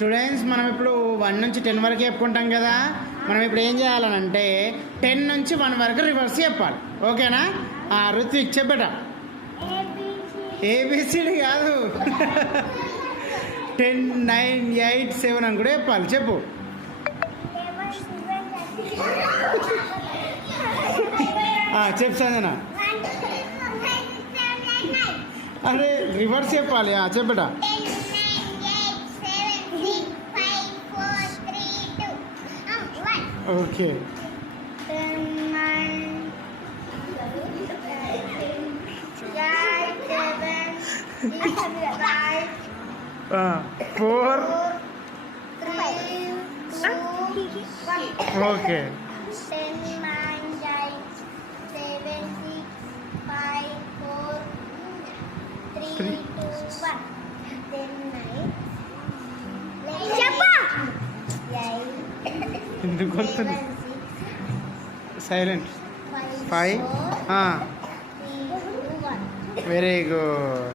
Students, మనం ఇప్పుడు 1 నుంచి 10 వరకు చెప్పుకుంటాం కదా. మనం ఇప్పుడు ఏం చేయాలనంటే 10 నుంచి 1 వరకు రివర్స్ చెప్పాలి. ఓకేనా? రుత్విక్ చెప్పట. ఏబిసిడి కాదు. 10, 9, 8, 7 అని కూడా చెప్పాలి. చెప్పు. చెప్పు సంజన. అరే రివర్స్ చెప్పాలి. చెప్పట. ఓకే. 4. ఓకే. 10, 9, 8, 7, 6, 5, 4, 3, 2, 1. 10, 9. చెప్పా. 8. ఎందుకు వస్తుంది? సైలెంట్. 5. Very good.